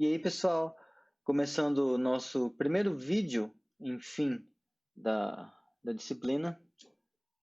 E aí, pessoal, começando o nosso primeiro vídeo, enfim, da disciplina,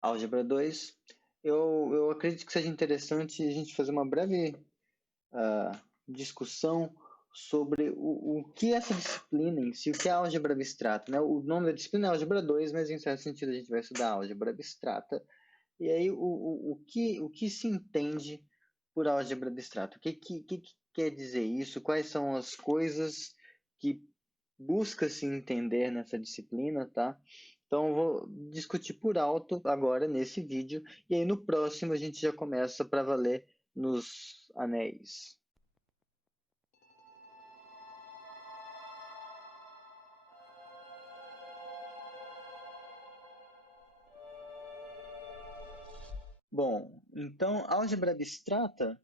Álgebra 2. Eu acredito que seja interessante a gente fazer uma breve discussão sobre o que é essa disciplina em si, o que é a álgebra abstrata, né? O nome da disciplina é Álgebra 2, mas em certo sentido a gente vai estudar álgebra abstrata. E aí, o que se entende por álgebra abstrata? O que quer dizer isso? Quais são as coisas que busca-se entender nessa disciplina, tá? Então, eu vou discutir por alto agora nesse vídeo, e aí no próximo a gente já começa para valer nos anéis. Bom, então, álgebra abstrata,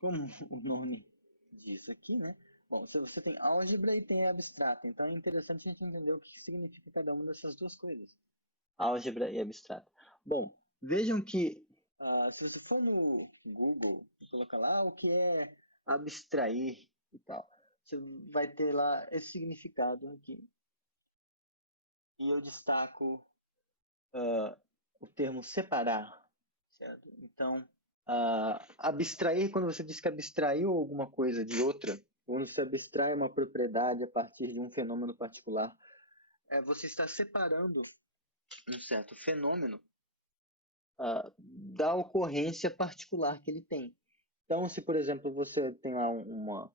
como o nome diz aqui, né? Bom, se você tem álgebra e tem abstrata, então é interessante a gente entender o que significa cada uma dessas duas coisas, álgebra e abstrata. Bom, vejam que se você for no Google e colocar lá o que é abstrair e tal, você vai ter lá esse significado aqui. E eu destaco o termo separar, certo? Então, abstrair, quando você diz que abstraiu alguma coisa de outra, quando você abstrai uma propriedade a partir de um fenômeno particular, você está separando um certo fenômeno da ocorrência particular que ele tem. Então, se por exemplo você tem lá uma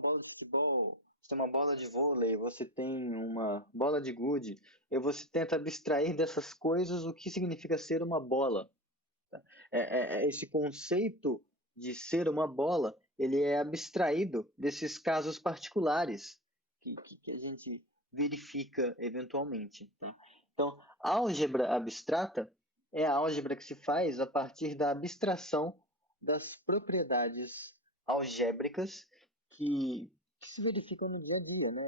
bola de futebol, você tem uma bola de vôlei, você tem uma bola de gude, e você tenta abstrair dessas coisas o que significa ser uma bola. Tá? Esse conceito de ser uma bola, ele é abstraído desses casos particulares que a gente verifica eventualmente. Tá? Então, a álgebra abstrata é a álgebra que se faz a partir da abstração das propriedades algébricas que se verificam no dia a dia, né?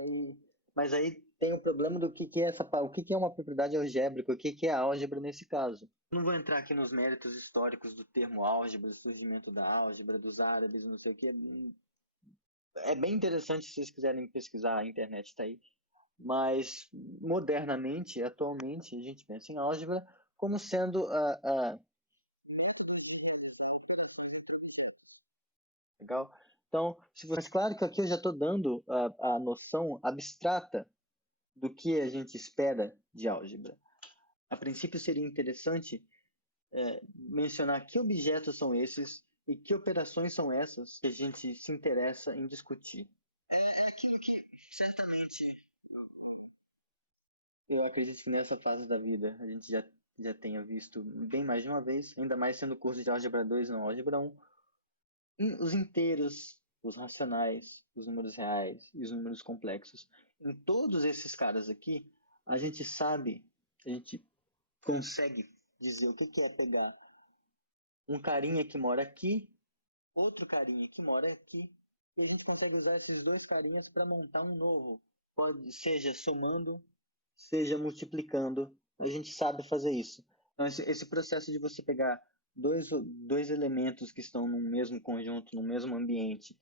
Mas aí tem o problema do que é o que é uma propriedade algébrica, o que é a álgebra nesse caso. Não vou entrar aqui nos méritos históricos do termo álgebra, do surgimento da álgebra, dos árabes, não sei o que. É bem interessante se vocês quiserem pesquisar, a internet está aí. Mas modernamente, atualmente, a gente pensa em álgebra como sendo legal. Então, mas claro que aqui eu já estou dando a noção abstrata do que a gente espera de álgebra. A princípio seria interessante mencionar que objetos são esses e que operações são essas que a gente se interessa em discutir. É aquilo que certamente eu acredito que nessa fase da vida a gente já tenha visto bem mais de uma vez, ainda mais sendo curso de álgebra 2 não álgebra 1, os inteiros, os racionais, os números reais e os números complexos. Em todos esses caras aqui, a gente sabe, a gente consegue dizer o que é pegar um carinha que mora aqui, outro carinha que mora aqui, e a gente consegue usar esses dois carinhas para montar um novo. Pode, seja somando, seja multiplicando, a gente sabe fazer isso. Então, esse processo de você pegar dois elementos que estão no mesmo conjunto, no mesmo ambiente,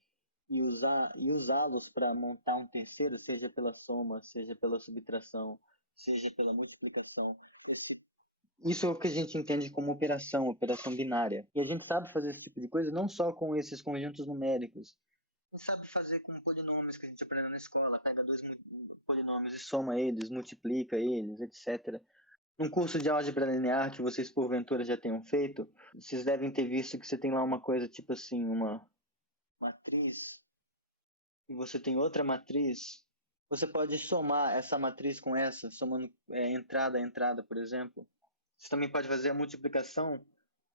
e usá-los para montar um terceiro, seja pela soma, seja pela subtração, seja pela multiplicação. Isso é o que a gente entende como operação binária. E a gente sabe fazer esse tipo de coisa não só com esses conjuntos numéricos. A gente sabe fazer com polinômios que a gente aprendeu na escola. Pega dois polinômios e soma eles, multiplica eles, etc. Num curso de álgebra linear que vocês porventura já tenham feito, vocês devem ter visto que você tem lá uma coisa tipo assim, uma matriz, e você tem outra matriz. Você pode somar essa matriz com essa, somando entrada a entrada, por exemplo. Você também pode fazer a multiplicação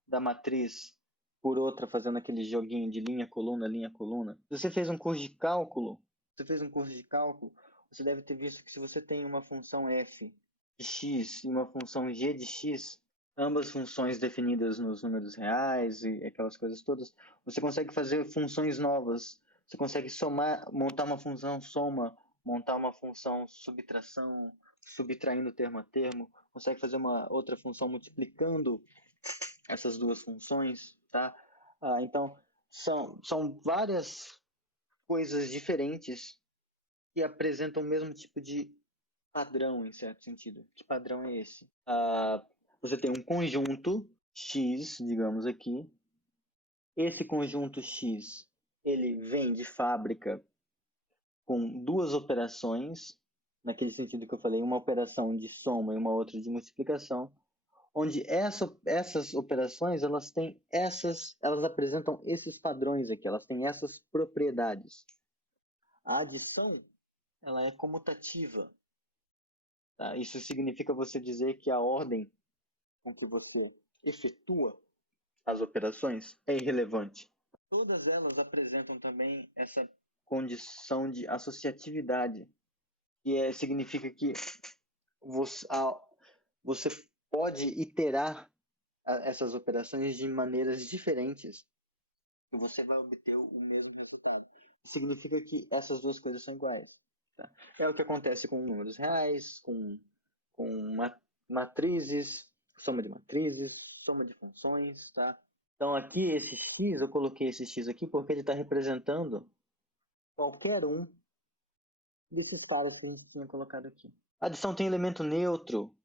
da matriz por outra, fazendo aquele joguinho de linha, coluna, linha, coluna. Se você fez um curso de cálculo, você deve ter visto que se você tem uma função f de x e uma função g de x, ambas funções definidas nos números reais e aquelas coisas todas, você consegue fazer funções novas. Você consegue somar, montar uma função soma, montar uma função subtração, subtraindo termo a termo, consegue fazer uma outra função multiplicando essas duas funções, tá? Então, são várias coisas diferentes que apresentam o mesmo tipo de padrão, em certo sentido. Que padrão é esse? Você tem um conjunto X, digamos aqui. Esse conjunto X, ele vem de fábrica com duas operações, naquele sentido que eu falei, uma operação de soma e uma outra de multiplicação, onde essas operações elas apresentam esses padrões aqui, elas têm essas propriedades. A adição, ela é comutativa. Tá? Isso significa você dizer que a ordem com que você efetua as operações é irrelevante. Todas elas apresentam também essa condição de associatividade, que significa que você pode iterar essas operações de maneiras diferentes e você vai obter o mesmo resultado. Significa que essas duas coisas são iguais. Tá? É o que acontece com números reais, com matrizes, soma de funções. Tá? Então aqui esse x, eu coloquei esse x aqui porque ele está representando qualquer um desses caras que a gente tinha colocado aqui. A adição tem elemento neutro.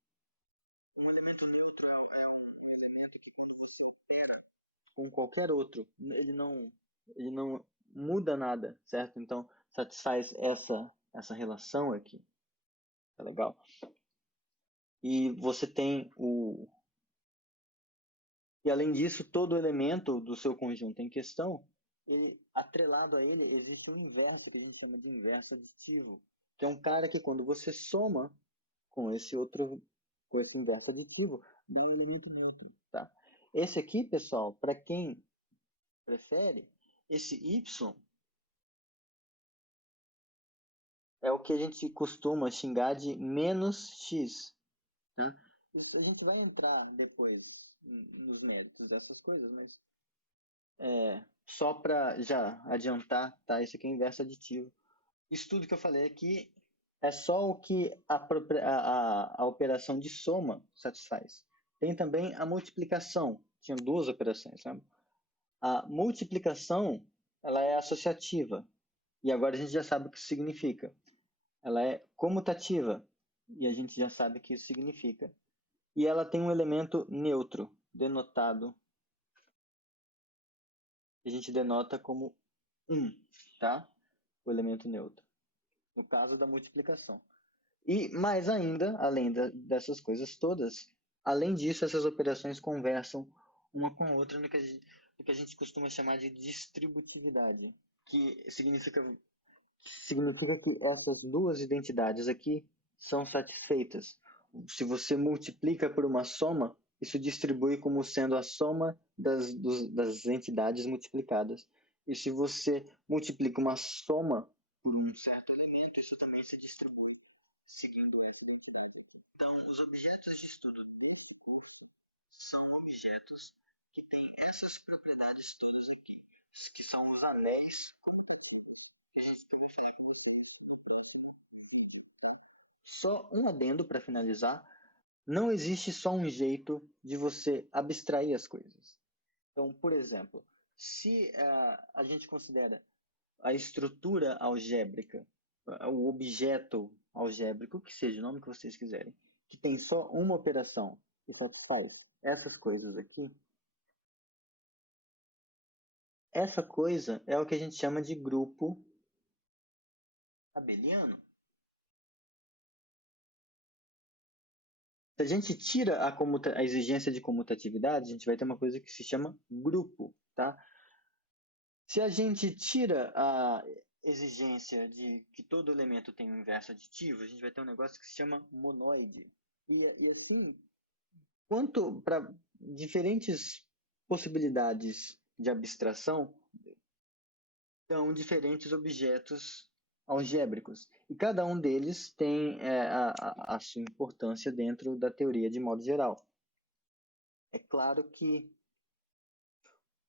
Um elemento neutro é um elemento que quando você opera com qualquer outro, ele não muda nada, certo? Então satisfaz essa relação aqui. Tá legal? E você tem E além disso, todo elemento do seu conjunto em questão, atrelado a ele, existe um inverso que a gente chama de inverso aditivo, que é um cara que quando você soma com esse inverso aditivo, dá um elemento neutro, tá? Esse aqui, pessoal, para quem prefere, esse y é o que a gente costuma xingar de menos x, tá? A gente vai entrar depois nos méritos dessas coisas, mas só para já adiantar, tá? Isso aqui é inverso aditivo. Isso tudo que eu falei aqui é só o que a operação de soma satisfaz. Tem também a multiplicação. Tinha duas operações, sabe? A multiplicação, ela é associativa. E agora a gente já sabe o que isso significa. Ela é comutativa. E a gente já sabe o que isso significa. E ela tem um elemento neutro, denotado. Que a gente denota como 1, tá? O elemento neutro. No caso da multiplicação. E mais ainda, além dessas coisas todas, além disso, essas operações conversam uma com a outra no que a gente costuma chamar de distributividade, que significa que essas duas identidades aqui são satisfeitas. Se você multiplica por uma soma, isso distribui como sendo a soma das entidades multiplicadas. E se você multiplica uma soma por um certo elemento, isso também se distribui seguindo essa identidade aqui. Então, os objetos de estudo deste curso são objetos que têm essas propriedades todas aqui, que são os anéis comutativos, que a gente vai falar com vocês no próximo vídeo. Tá? Só um adendo para finalizar, não existe só um jeito de você abstrair as coisas. Então, por exemplo, se a gente considera a estrutura algébrica, o objeto algébrico, que seja o nome que vocês quiserem, que tem só uma operação e satisfaz essas coisas aqui, essa coisa é o que a gente chama de grupo abeliano. Se a gente tira a exigência de comutatividade, a gente vai ter uma coisa que se chama grupo, tá? Se a gente tira a exigência de que todo elemento tem um inverso aditivo, a gente vai ter um negócio que se chama monoide. E assim, quanto para diferentes possibilidades de abstração, são diferentes objetos algébricos. E cada um deles tem a sua importância dentro da teoria de modo geral. É claro que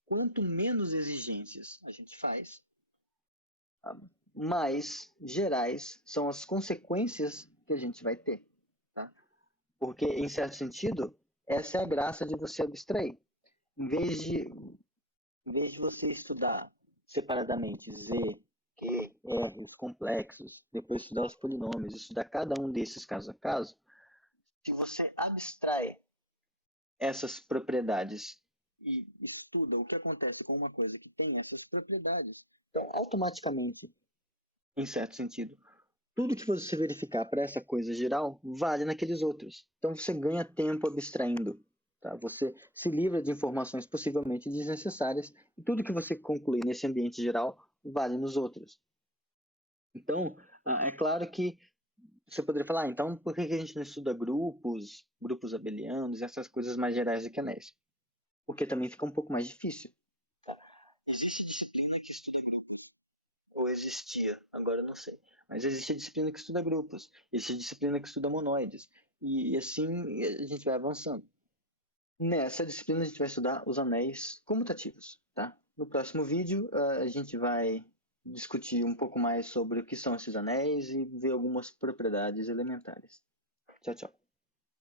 quanto menos exigências a gente faz, mais gerais são as consequências que a gente vai ter. Tá? Porque, em certo sentido, essa é a graça de você abstrair. Em vez de você estudar separadamente Z, Q, R's complexos, depois estudar os polinômios, estudar cada um desses caso a caso, se você abstrai essas propriedades e estuda o que acontece com uma coisa que tem essas propriedades, então automaticamente, em certo sentido, tudo que você verificar para essa coisa geral vale naqueles outros. Então você ganha tempo abstraindo. Tá? Você se livra de informações possivelmente desnecessárias e tudo que você concluir nesse ambiente geral vale nos outros. Então, é claro que você poderia falar, então por que a gente não estuda grupos abelianos, essas coisas mais gerais do que anéis? Porque também fica um pouco mais difícil. Tá? Existe disciplina que estuda grupos. Ou existia, agora eu não sei. Mas existe a disciplina que estuda grupos, existe a disciplina que estuda monoides. E assim a gente vai avançando. Nessa disciplina a gente vai estudar os anéis comutativos, tá? No próximo vídeo a gente vai discutir um pouco mais sobre o que são esses anéis e ver algumas propriedades elementares. Tchau, tchau.